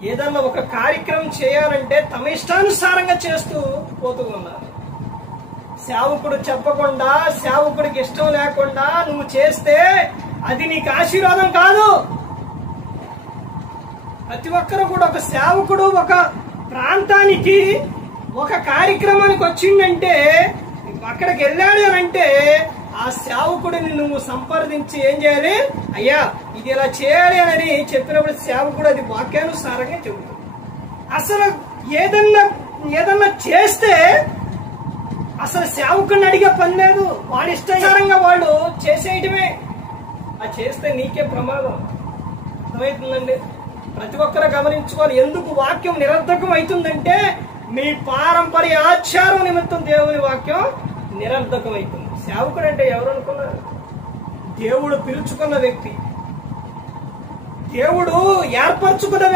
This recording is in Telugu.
ఏదన్నా ఒక కార్యక్రమం చేయాలంటే తమ ఇష్టానుసారంగా చేస్తూ పోతూ ఉన్నారు. సేవకుడు చెప్పకుండా, సేవకుడికి ఇష్టం లేకుండా నువ్వు చేస్తే అది నీకు ఆశీర్వాదం కాదు. ప్రతి ఒక్కరు కూడా ఒక సేవకుడు ఒక ప్రాంతానికి ఒక కార్యక్రమానికి వచ్చిందంటే, అక్కడికి వెళ్ళాడు అని అంటే ఆ సేవకుడిని నువ్వు సంప్రదించి ఏం చేయాలి, అయ్యా ఇది ఇలా చేయాలి అని చెప్పినప్పుడు సేవకుడు అది వాక్యానుసారంగా చెబుతాడు. అసలు ఏదన్నా చేస్తే అసలు సేవకుడిని అడిగే పని లేదు, వాడి ఇష్టానుసారంగా వాళ్ళు చేసేయటమే. అది చేస్తే నీకే ప్రమాదం. అర్థమవుతుందండి? ప్రతి ఒక్కరు గమనించుకోవాలి. ఎందుకు వాక్యం నిరర్ధకం అవుతుందంటే మీ పారంపర్య ఆచారం నిమిత్తం దేవుని వాక్యం నిరర్ధకం అవుతుంది. సేవకుడు అంటే ఎవరు అనుకున్నారు? దేవుడు పిలుచుకున్న వ్యక్తి, దేవుడు ఏర్పరచుకున్న